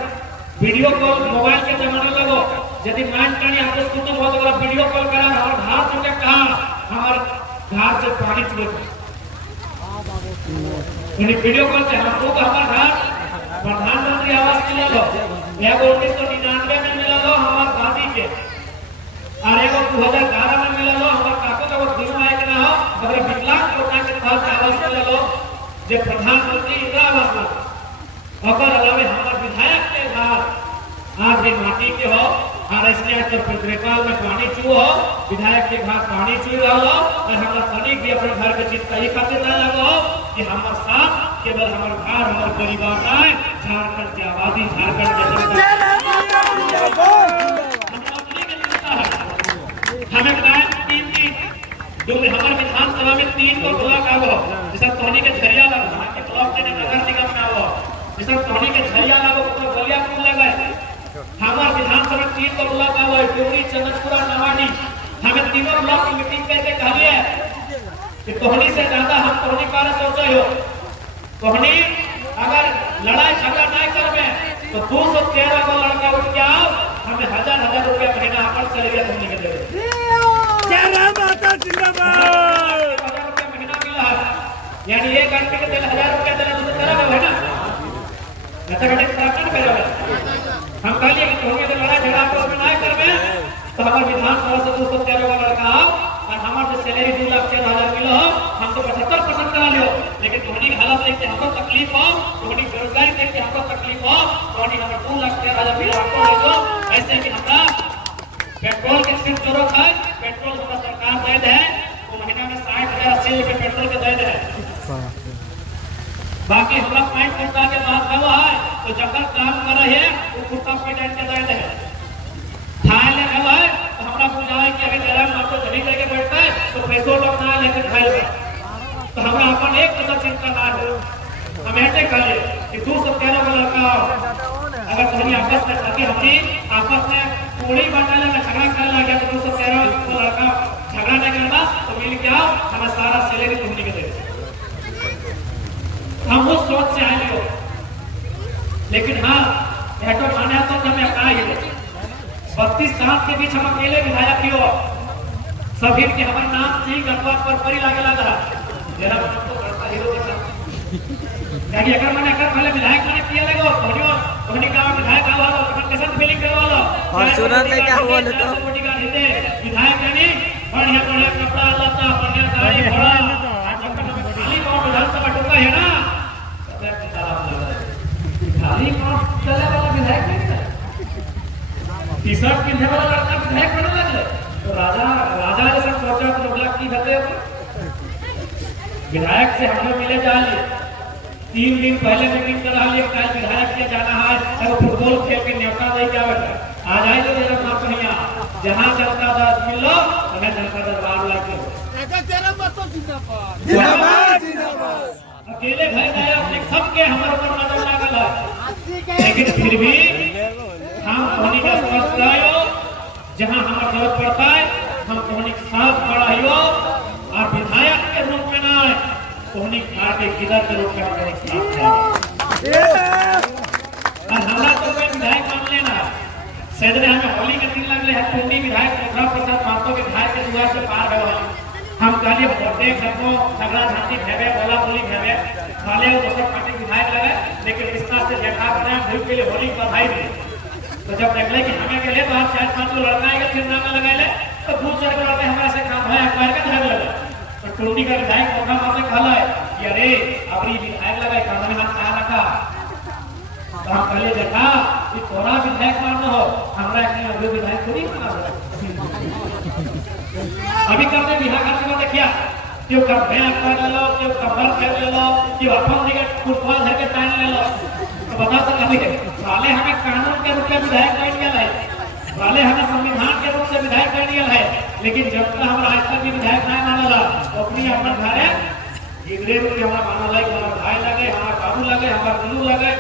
वीडियो कॉल मोबाइल के जमाने लगो, यदि मान टाणी आपस कुटुंब हो तो वीडियो कॉल करा और घर चुके कहा हमारे घर से पानी चुके वीडियो कॉल से हम लोग हमारे घर प्रधानमंत्री आवास मिला लो, एगो 1999 में मिला लो हमारे दादी के, और एगो 2011 में मिला लो हमारे काको का वो दिन आए के ना हो, अगर विकलांग कोटा के तहत आवास मिला लो जो प्रधानमंत्री इंदिरा आवास में। अगर अलावे हमारे विधायक के घर आज भी माटी के हो और इसलिए तो पेट्रोल में पानी चू हो, विधायक के घर पानी चू रहा हो और हमारा तनिक भी अपने घर के चिंता ही खातिर ना लगो कि हमारे साथ केवल हमारे घर हमारे परिवार आए, झारखंड की आबादी झारखंड के हमें बताया 3 जो हमारे विधानसभा में 3 को ब्लॉक आवो, जैसा टोनी के झरिया लगा के ब्लॉक ने नगर निगम में आवो, जैसा टोनी के झरिया लगा ऊपर बलियापुर लगा, हमारे विधानसभा 3 को ब्लॉक आवो, टोनी चंदपुरा नवानी, हमें तीनों ब्लॉक की मीटिंग करके कहिए कि टोनी से ज्यादा हम टोनी का सोचे हो, टोनी अगर लड़ाई झगड़ा नहीं करबे तो 213 को लड़का उठ के आओ, हमें 1000 रुपया महीना अपन से लेके टोनी के देवे। जय माता जिंदाबाद। 1000 रुपया महीना मिला है, यानी एक आदमी के 1000 रुपया देना तो करा है ना, ऐसा घटे प्रार्थना करेगा। हम कहलिए कि टोनी से लड़ाई झगड़ा आपस में नहीं करबे तो हमारे विधानसभा से 213 का लड़का आओ और हमारे जो सैलरी 2,04,000 मिलो हो हम तो 75% करा लियो, लेकिन तुम्हारी हालत देख के हमको तकलीफ हो, तुम्हारी बेरोजगारी देख के हमको तकलीफ हो, तुम्हारी हमारे 2,04,000 मिलो हमको ले दो। ऐसे कि हमरा पेट्रोल के सिर्फ जरूरत है, पेट्रोल हमारा सरकार दे दे, वो महीना में 60,000 80 रुपए पेट्रोल के दे दे। बाकी हमरा पैंट कुर्ता के बात हुआ है तो जब काम कर रहे हैं वो कुर्ता पैंट के दे दे। खाए ले है तो हमरा बुझाए कि अगर जरा हम तो धनी लेके बैठता है तो पैसों लोग ना लेके खाए तो हमरा अपन एक कदम चिंता ना हो। हम ऐसे कहे कि 213 का लड़का अगर तुम्हारी आपस में ताकि हमने आपस में पूरी बांटा लेना झगड़ा कर लगा तो 213 का लड़का झगड़ा नहीं करना तो मिल के आओ हमें सारा सैलरी तुम्हारी के दे। हम उस सोच से आए हो, लेकिन हाँ यह तो माने तो हमें अपना ही 32 साल के बीच हम अकेले विधायक ही हो, सभी के हमारे नाम से ही गठवाद पर परी लागे लगा जरा तो करता हीरो देखा यानी अगर मैंने अगर पहले विधायक मैंने किया लगो धोनी का विधायक आवा लो तो कैसे फीलिंग करवा लो और सुनन ले क्या बोले तो विधायक यानी बढ़िया बढ़िया कपड़ा लता बढ़िया गाड़ी घोड़ा आज खाली कौन विधानसभा टुका है ना खाली कौन चले वाला विधायक नहीं टी शर्ट पिंधे वाला लड़का विधायक बनने लगे तो राजा जैसा सोचा तो लोग की होते विधायक से हम लोग मिले जा लिए 3 दिन पहले मीटिंग करा लिए कल विधायक के जाना है और फुटबॉल खेल के न्योता दे क्या बैठा आ जाए तो जरा मां कहिया जहां जनता दल मिलो हमें जनता दरबार लाके जिंदाबाद अकेले भाई गए अपने सबके हमारे ऊपर नजर लागल है, लेकिन फिर भी हम धोनी का स्वस्थ रहो जहां हमारा जरूरत पड़ता है हम धोनी के साथ खड़ा हो और विधायक के रूप में ना धोनी के किधर के रूप में हमारे साथ और हमारा तो कोई विधायक मान लेना सैदने हमें होली के दिन लगले है टूनी विधायक प्रसाद महतो के विधायक के द्वार से पार गए हम कहलिए वोटे सबको झगड़ा झांसी भेवे बोला बोली भेवे खाले दूसरा पार्टी विधायक लगे, लेकिन रिश्ता से देखा बनाए भूल के लिए होली बधाई दी तो जब देखले कि हमें के लिए तो आप 4-5 को लड़का आएगा फिर नाम लगाए तो दूर चढ़ कर हमारे से काम है पैर का धर लगा तो टोनी का विधायक मौका मारने कहला है कि अरे अबरी विधायक लगा कान में हाथ कहा रखा तो हम कहले देखा कि तोरा विधायक मारना हो हमरा एक अभी विधायक थोड़ी मारना अभी करते बिहार घर में देखिया क्यों कर भैया कर ले लो क्यों कमर कर ले लो क्यों अपन जगह कुर्ता धर के टांग ले लो तो बता तो कभी वाले हमें कानून के रूप में विधायक बन गया है वाले हमें संविधान के रूप से विधायक बन गया है, लेकिन जब तक हमारा आज तक भी विधायक नहीं मानला तो अपनी अपन घर है गिदरे रूप हमारा मानला हमारा भाई लगे हमारा बाबू लगे हमारा गुरु लगे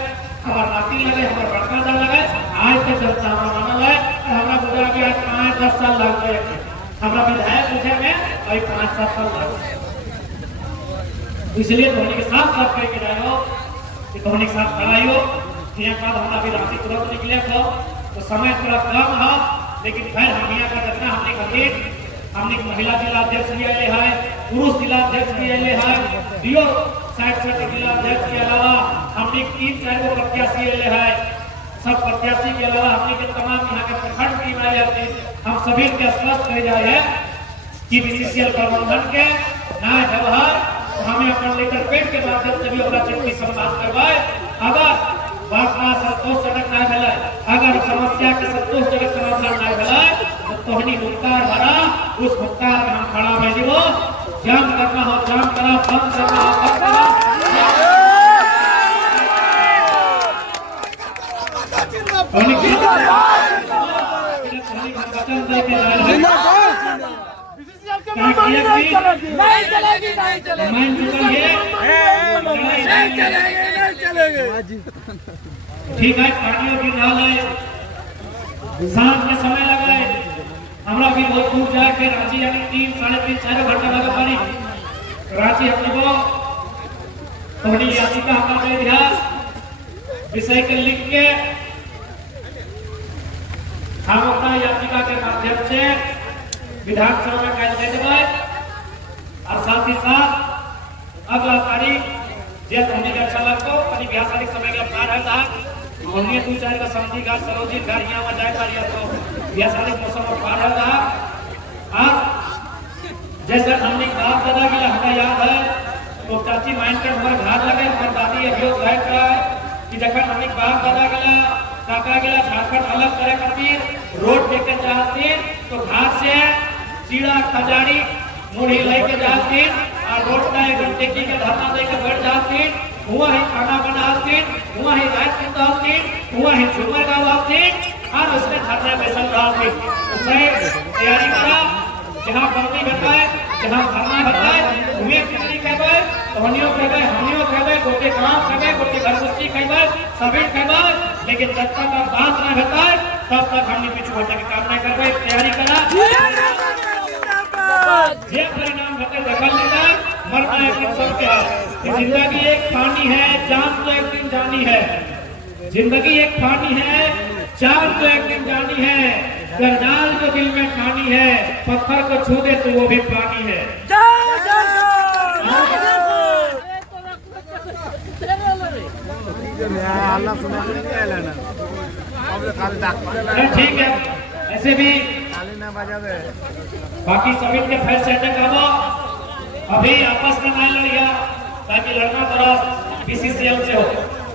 हमारा नाती लगे हमारा बड़का लगे आज तक जनता हमारा मानला है हमारा बुरा भी आज 5-10 साल लग गए हमारा विधायक पूछे में भाई 5-7 साल लगे इसलिए धोनी के साथ करके जाए हो कि धोनी के साथ खड़ा हो यहाँ बाद हमारा भी रांची तुरंत निकले तो समय थोड़ा कम है, लेकिन फिर हम यहाँ का जितना हमने खातिर हमने महिला जिला अध्यक्ष भी आए हैं पुरुष जिला अध्यक्ष भी आए हैं दियो साइड से जिला अध्यक्ष के अलावा हमने 3-4 को प्रत्याशी आए हैं सब प्रत्याशी के अलावा हमने के तमाम यहाँ के प्रखंड टीम आए हैं हम सभी के स्पष्ट कर जाए है कि बीसीसीएल प्रबंधन के नया जवाहर हमें अपना लेकर पेट के माध्यम से भी अपना चिट्ठी संवाद करवाए अगर बात का संतोषजनक ना मिले अगर समस्या के संतोषजनक समाधान ना मिले तो तोहनी मुक्तार भरा उस मुक्तार में हम खड़ा में जीवो जाम करना हो जाम करा बंद करना हो बंद करा ठीक है पार्टियों की ढाल है सांझ में समय लगा है हमरा भी बहुत दूर जाए के रांची यानी 3-3.5-4 घंटा लगा पानी रांची अपने को थोड़ी याचिका हमारा इतिहास विषय के लिख के हम अपना याचिका के माध्यम से विधानसभा में कल दे देंगे और साथ ही साथ अगला तारीख जब होने का अच्छा लगता हो कभी व्यावसायिक समय का प्लान है था हमने 2-4 का समझी का सरोजी घर यहाँ में जाए पारिया तो व्यावसायिक मौसम में पार है था और जैसे हमने बात बता गया हमें याद है तो चाची माइन के हमारे घाट लगे हमारे दादी अभियोग है कि जब हमने बात बता गया काका गया झारखंड अलग करे खातिर रोड लेके जाते तो घाट से चीड़ा खजाड़ी मुड़ी लेके जाते और रोड का एक टेकी के धरना देकर बैठ जाते हुआ ही खाना बनाते हुआ ही रात सुनते हुआ ही झूमर गाते और उसके धरने में सब डालते उसे तैयारी करा जहाँ बंदी बताए जहाँ धरना बताए उन्हें खिचड़ी खेबे तोहनियों खेबे हमियों खेबे गोटे काम खेबे गोटे घरगुस्ती खेबे सभी खेबे लेकिन जब तक आप बात न बताए तब तक हमने पीछे हटने की काम नहीं करबे तैयारी करा ये परिणाम होते दखल लेता मरना एक दिन सबके है जिंदगी एक पानी है जान तो एक दिन जानी है जिंदगी एक पानी है जान तो एक दिन जानी है करनाल जो दिल में ठानी है पत्थर को छू दे तो वो भी पानी है ठीक है ऐसे भी बाकी सभी के फैसले करो अभी आपस में नहीं लड़िया ताकि लड़ना तरफ बीसीसीएल से हो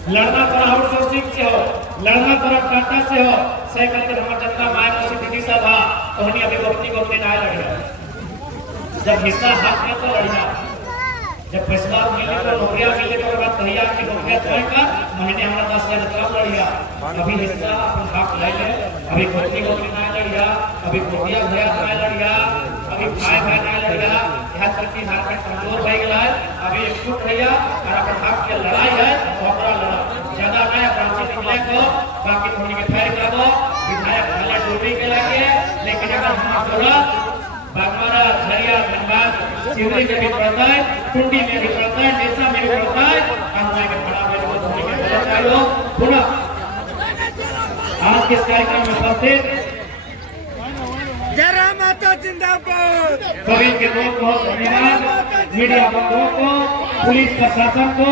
लड़ना तरफ आउटसोर्सिंग से हो लड़ना तरफ टाटा से हो से करके हमारे जनता माया को सिद्धि सा था तो हमने अभी गोपनी ना लड़िया जब हिस्सा हाथ में तो लड़िया जब फैसला मिले तो नौकरियां मिले तो बाद तैयार की नौकरियां तय कर महीने हमारा 10,000 कम लड़िया अभी हिस्सा अपन हाथ ले ले अभी गोपनी ना लड़िया अभी गोपिया भैया ना लड़िया अभी भाई ना लड़िया यह चलती झारखंड कमजोर हो गया है अभी एकजुट भैया और अपन हाथ के लड़ाई है ओकरा लड़ा ज्यादा नहीं प्रांती निकले को बाकी थोड़ी के फेर करो विधायक भले डूबी के लगे लेकिन अगर हम जोड़ा बागमारा झरिया धनबाद सिवनी में भी पड़ता है टुंडी में भी पड़ता है नेसा में भी पड़ता है हमारे के बड़ा में वो धोनी के बड़े लोग पुनः आज के कार्यक्रम में उपस्थित जरा माता जिंदाबाद सभी के बहुत बहुत धन्यवाद मीडिया बंधुओं को पुलिस प्रशासन को